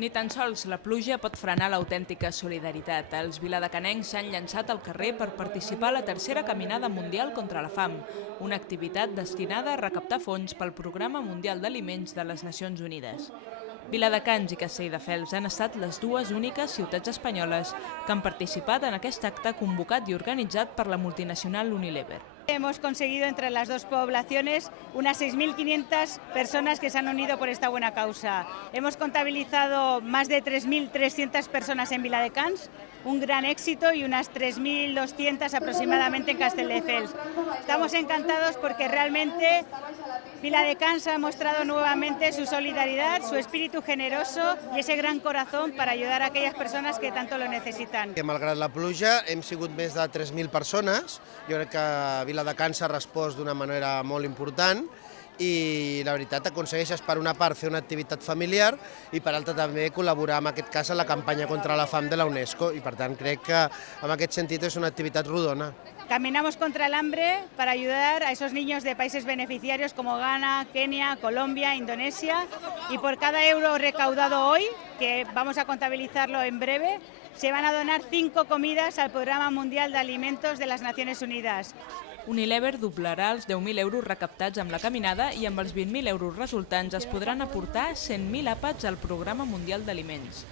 Ni tan sols la pluja pot frenar l'autèntica solidaritat. Els viladecanencs s'han llançat al carrer per participar a la tercera caminada mundial contra la fam, una activitat destinada a recaptar fons pel Programa Mundial d'Aliments de les Nacions Unides. Viladecans i Castelldefels han estat les dues úniques ciutats espanyoles que han participat en aquest acte convocat i organitzat per la multinacional Unilever. Hemos conseguido entre las dos poblaciones unas 6.500 personas que se han unido por esta buena causa. Hemos contabilizado más de 3.300 personas en Viladecans, un gran éxito, y unas 3.200 aproximadamente en Castelldefels. Estamos encantados porque realmente Viladecans ha mostrado nuevamente su solidaridad, su espíritu generoso y ese gran corazón para ayudar a aquellas personas que tanto lo necesitan. Malgrat la pluja hem sigut més de 3.000 persones. Jo crec que Viladecans ha respost d'una manera molt important i la veritat aconsegueixes per una part fer una activitat familiar i per altra també col·laborar en aquest cas a la campanya contra la fam de la UNESCO i per tant crec que en aquest sentit és una activitat rodona. Caminamos contra el hambre para ayudar a esos niños de países beneficiarios como Ghana, Kenia, Colombia, Indonesia, y por cada euro recaudado hoy, que vamos a contabilizarlo en breve, se van a donar 5 comidas al Programa Mundial de Alimentos de las Naciones Unidas. Unilever doblarà els 10.000 euros recaptats amb la caminada i amb els 20.000 euros resultants es podran aportar 100.000 àpats al Programa Mundial d'Aliments.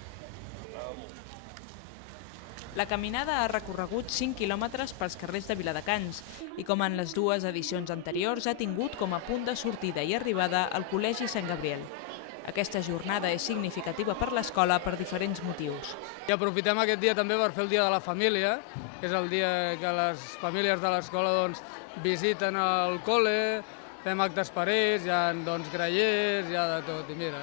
La caminada ha recorregut 5 quilòmetres pels carrers de Viladecans i, com en les dues edicions anteriors, ha tingut com a punt de sortida i arribada el Col·legi Sant Gabriel. Aquesta jornada és significativa per l'escola per diferents motius. I aprofitem aquest dia també per fer el Dia de la Família, que és el dia que les famílies de l'escola visiten el col·le, fem actes per ells, hi ha grallers, hi ha de tot. I mira,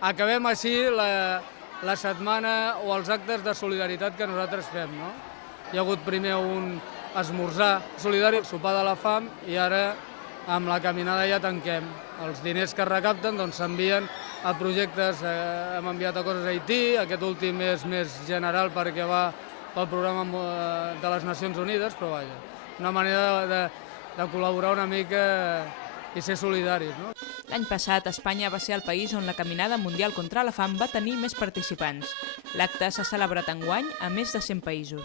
acabem així la setmana o els actes de solidaritat que nosaltres fem. Hi ha hagut primer un esmorzar solidari, sopar de la fam, i ara amb la caminada ja tanquem. Els diners que es recapten s'envien a projectes, hem enviat a coses a Haití, aquest últim és més general perquè va pel programa de les Nacions Unides, però vaja, una manera de col·laborar una mica i ser solidaris. L'any passat, Espanya va ser el país on la Caminada Mundial contra la Fam va tenir més participants. L'acte s'ha celebrat enguany a més de 100 països.